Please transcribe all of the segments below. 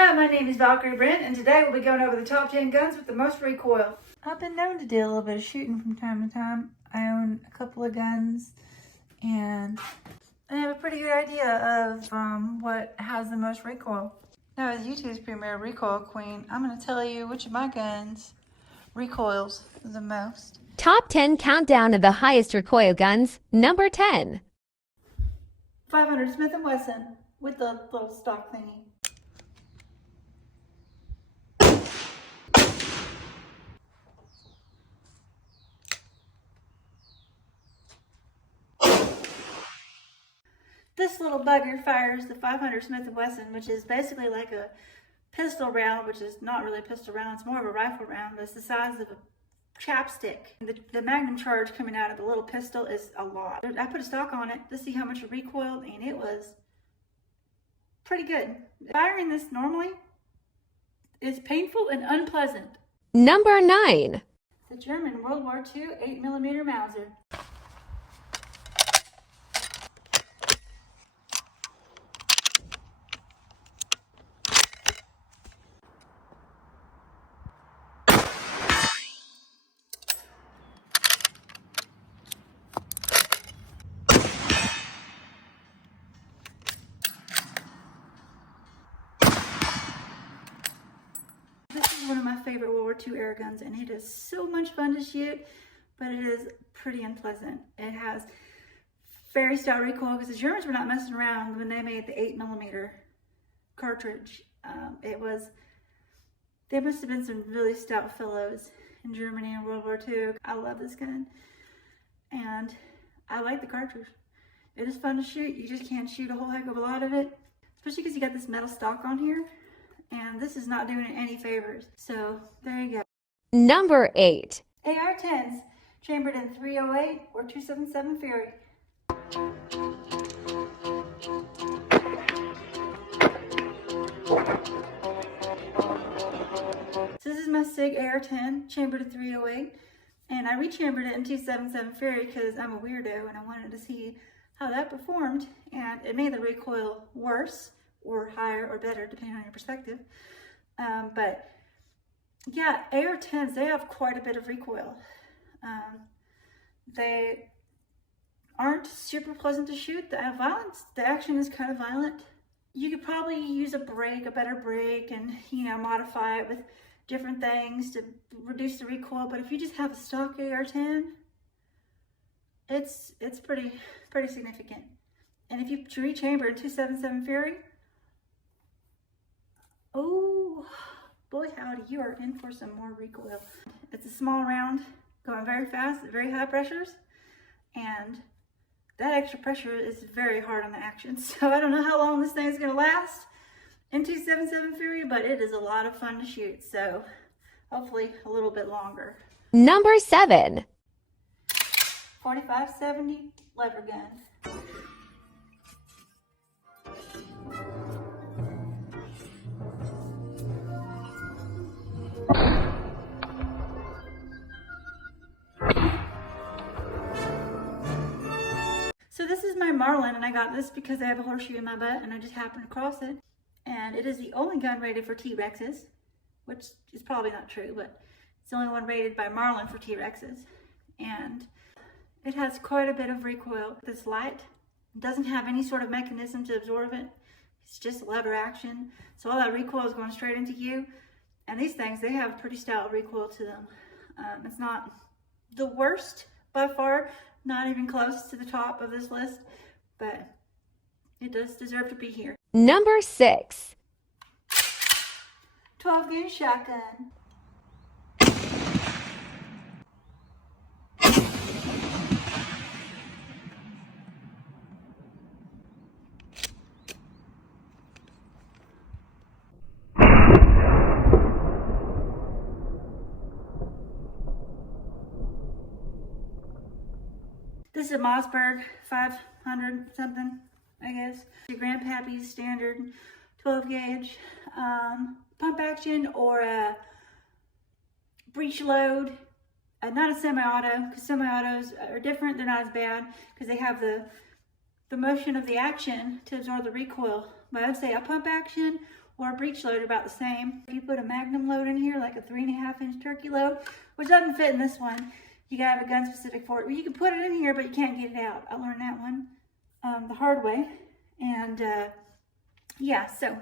Hi, my name is Valkyrie Brent, and today we'll be going over the top 10 guns with the most recoil. I've been known to do a little bit of shooting from time to time. I own a couple of guns, and I have a pretty good idea of what has the most recoil. Now, as YouTube's premier recoil queen, I'm going to tell you which of my guns recoils the most. Top 10 countdown of the highest recoil guns. Number 10. 500 Smith & Wesson with the little stock thingy. This little bugger fires the 500 Smith & Wesson, which is basically like a pistol round, which is not really a pistol round, it's more of a rifle round, but it's the size of a chapstick. The Magnum charge coming out of the little pistol is a lot. I put a stock on it to see how much it recoiled, and it was pretty good. Firing this normally is painful and unpleasant. Number 9. The German World War II 8mm Mauser. This is one of my favorite World War II air guns, and it is so much fun to shoot, but it is pretty unpleasant. It has very stout recoil because the Germans were not messing around when they made the 8mm cartridge. There must have been some really stout fellows in Germany in World War II. I love this gun, and I like the cartridge. It is fun to shoot. You just can't shoot a whole heck of a lot of it, especially because you got this metal stock on here. And this is not doing it any favors. So there you go. Number 8. AR-10s, chambered in 308 or 277 Fury. So this is my SIG AR-10, chambered in 308. And I rechambered it in 277 Fury because I'm a weirdo and I wanted to see how that performed. And it made the recoil worse, or higher or better, depending on your perspective. But yeah, AR-10s, they have quite a bit of recoil. They aren't super pleasant to shoot. They have violence. The action is kind of violent. You could probably use a better brake, and modify it with different things to reduce the recoil. But if you just have a stock AR-10, it's pretty significant. And if you rechamber in 277 Fury, oh boy howdy, you are in for some more recoil. It's a small round going very fast at very high pressures, and that extra pressure is very hard on the action. So I don't know how long this thing is going to last in 277 Fury, but it is a lot of fun to shoot, so hopefully a little bit longer. Number 7. 4570 lever gun. So this is my Marlin, and I got this because I have a horseshoe in my butt and I just happened across it. And it is the only gun rated for T-Rexes, which is probably not true, but it's the only one rated by Marlin for T-Rexes. And it has quite a bit of recoil. This light doesn't have any sort of mechanism to absorb it. It's just lever action. So all that recoil is going straight into you. And these things, they have pretty stout recoil to them. It's not the worst by far, not even close to the top of this list, but it does deserve to be here. Number 6. 12-gauge shotgun. This is a Mossberg 500 something, I guess. Your Grandpappy's standard 12-gauge pump action, or a breech load. Not a semi-auto, because semi-autos are different. They're not as bad because they have the motion of the action to absorb the recoil. But I'd say a pump action or a breech load about the same. If you put a Magnum load in here, like a 3.5-inch turkey load, which doesn't fit in this one, you gotta have a gun specific for it. Well, you can put it in here, but you can't get it out. I learned that one the hard way. And yeah, so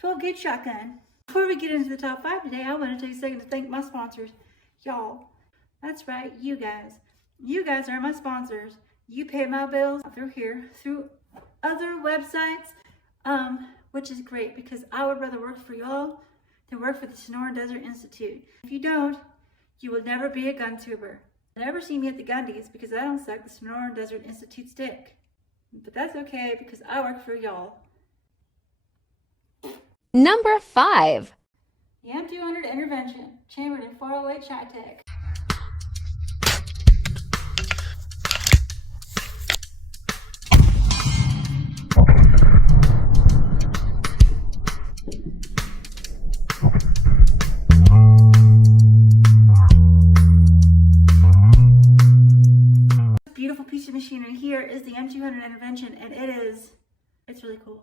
12 gauge shotgun. Before we get into the top 5 today, I want to take a second to thank my sponsors. Y'all, that's right, you guys. You guys are my sponsors. You pay my bills through here, through other websites, which is great because I would rather work for y'all than work for the Sonoran Desert Institute. If you don't, you will never be a gun tuber. Never see me at the Gundies because I don't suck the Sonoran Desert Institute's dick. But that's okay because I work for y'all. Number 5. The M200 Intervention, chambered in 408 Cheytac. Beautiful piece of machinery here is the M200 Intervention, and it's really cool.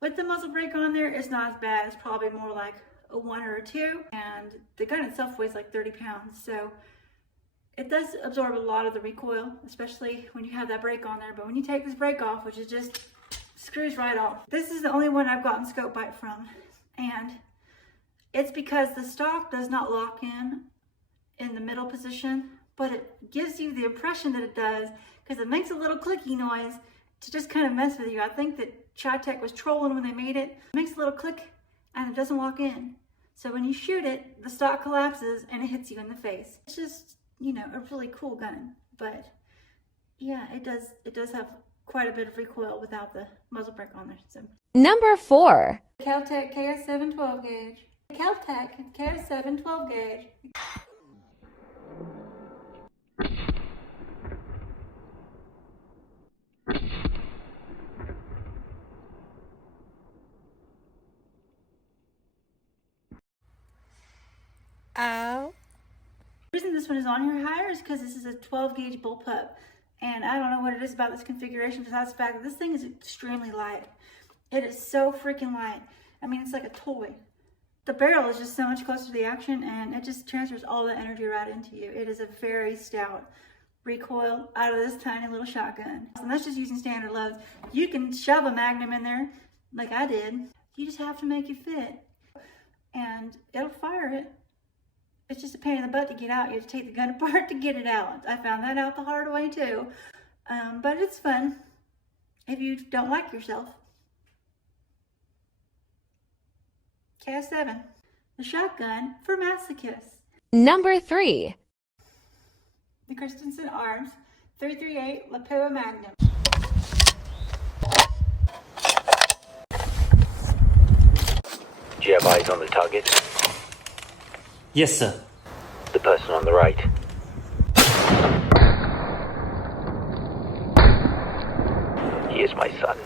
With the muzzle brake on there, it's not as bad. It's probably more like a 1 or a 2, and the gun itself weighs like 30 pounds, so it does absorb a lot of the recoil, especially when you have that brake on there. But when you take this brake off, which is just screws right off. This is the only one I've gotten scope bite from, and it's because the stock does not lock in the middle position, but it gives you the impression that it does because it makes a little clicky noise to just kind of mess with you. I think that Cheytac was trolling when they made it. It makes a little click and it doesn't lock in. So when you shoot it, the stock collapses and it hits you in the face. It's just, you know, a really cool gun. But yeah, it does have quite a bit of recoil without the muzzle brake on there. So Number 4. Cheytac KS7 12 gauge. Cheytac KS7 12 gauge. Oh. The reason this one is on here higher is because this is a 12 gauge bullpup, and I don't know what it is about this configuration besides the fact that this thing is extremely light. It is so freaking light. I mean, it's like a toy. The barrel is just so much closer to the action, and it just transfers all the energy right into you. It is a very stout recoil out of this tiny little shotgun. And that's just using standard loads. You can shove a Magnum in there like I did. You just have to make it fit, and it'll fire it. It's just a pain in the butt to get out. You have to take the gun apart to get it out. I found that out the hard way too. But it's fun if you don't like yourself. KS7, the shotgun for masochists. Number 3. The Christensen Arms 338 Lapua Magnum. Do you have eyes on the target? Yes, sir. The person on the right. He is my son.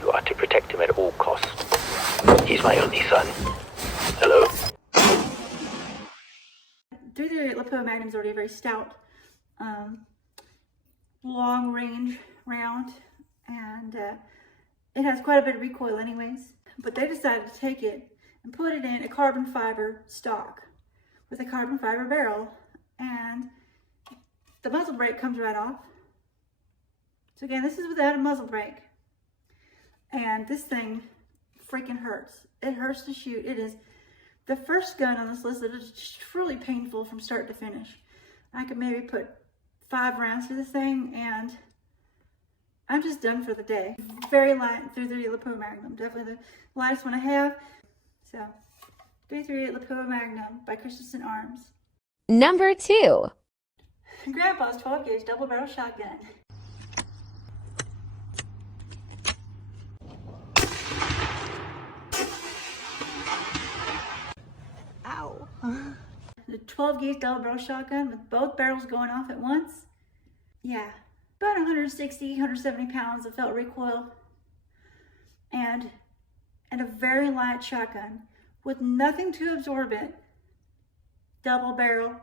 You are to protect him at all costs. He's my only son. Hello? 338 Lapua Magnum is already a very stout, long range round, and it has quite a bit of recoil anyways. But they decided to take it and put it in a carbon fiber stock with a carbon fiber barrel, and the muzzle brake comes right off. So again, this is without a muzzle brake, and this thing freaking hurts. It hurts to shoot. It is the first gun on this list that is truly painful from start to finish. I could maybe put 5 rounds through this thing and I'm just done for the day. Very light 338 Lapua Magnum, definitely the lightest one I have. So 338 Lapua Magnum by Christensen Arms. Number 2. Grandpa's 12 gauge double barrel shotgun. Ow. The 12 gauge double barrel shotgun with both barrels going off at once. Yeah, about 160, 170 pounds of felt recoil. And a very light shotgun with nothing to absorb it. Double barrel,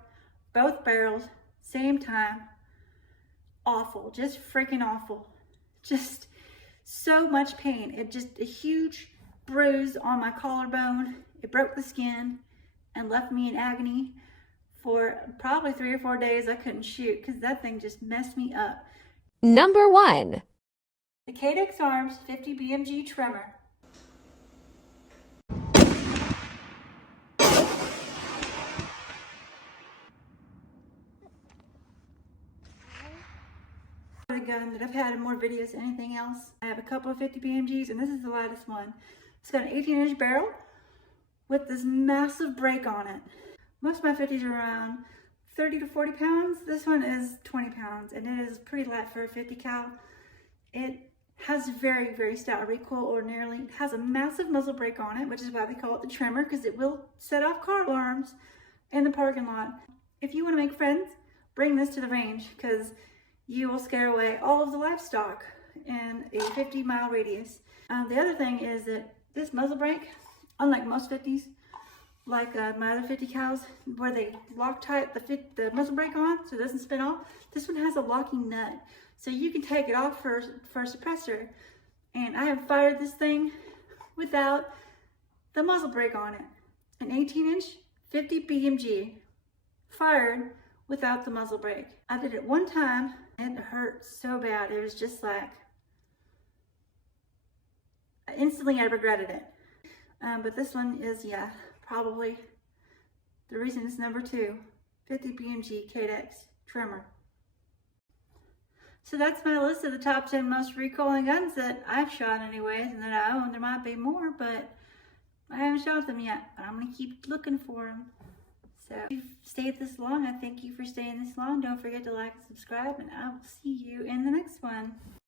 both barrels, same time. Awful, just freaking awful. Just so much pain. It just a huge bruise on my collarbone. It broke the skin and left me in agony for probably 3 or 4 days. I couldn't shoot because that thing just messed me up. Number 1. The Kadex Arms 50 BMG trimmer. The gun that I've had in more videos than anything else. I have a couple of 50 BMGs and this is the lightest one. It's got an 18-inch barrel with this massive brake on it. Most of my 50s are around 30 to 40 pounds. This one is 20 pounds and it is pretty light for a 50 cal. It has very, very stout recoil ordinarily. It has a massive muzzle brake on it, which is why they call it the trimmer, because it will set off car alarms in the parking lot. If you want to make friends, bring this to the range because you will scare away all of the livestock in a 50-mile radius. The other thing is that this muzzle brake, unlike most 50s, like my other 50 cals, where they lock tight the muzzle brake on so it doesn't spin off, this one has a locking nut. So you can take it off for a suppressor. And I have fired this thing without the muzzle brake on it. An 18-inch 50 BMG fired without the muzzle brake. I did it one time and it hurt so bad. It was just like, instantly I regretted it. But this one is, yeah, probably the reason it's number 2, 50 BMG Kadex trimmer. So that's my list of the top 10 most recoiling guns that I've shot anyways and that I own. There might be more, but I haven't shot them yet. But I'm going to keep looking for them. So if you've stayed this long, I thank you for staying this long. Don't forget to like and subscribe, and I will see you in the next one.